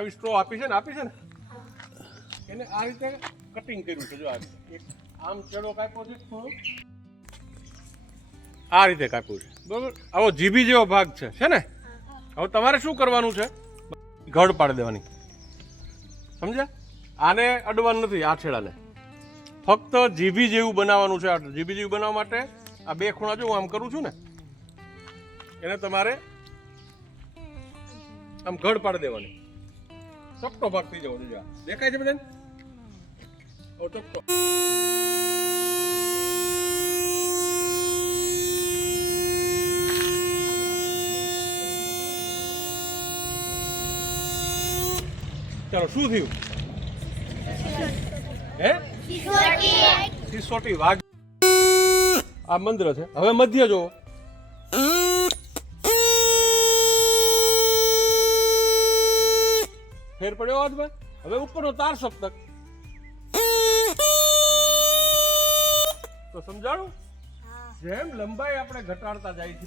આવી સ્ટ્રો આપી છે ને એને આ રીતે કટિંગ કર્યું છે. જો આ એક આમ છેડો કાપ્યો છે થોડો, આ રીતે કાપ્યું છે બરોબર. આવો જીભી જેવો ભાગ છે ને. હવે તમારે શું કરવાનું છે, ઘડ પાડી દેવાની, સમજ્યા? આને અડવાનું નથી, આ છેડાને ફક્ત જીભી જેવું બનાવવાનું છે. જીભી જેવું બનાવવા માટે આ બે ખૂણા જો હું આમ કરું છું ને, એને તમારે આમ ઘડ પાડી દેવાની. ચોખ્ખો ભાગ થઈ જવો જોઈએ. દેખાય છે બધાને? ચોખ્ખો. ચાલો, શું થયું? હે? સિસોટી વાગ. આ મંત્ર છે. હવે મધ્ય જોવો. ફેર પડ્યો અવાજમાં? હવે ઉપરનો તાર સપ્તક તો સમજાણું? જેમ લંબાઈ આપણે ઘટાડતા જાય છે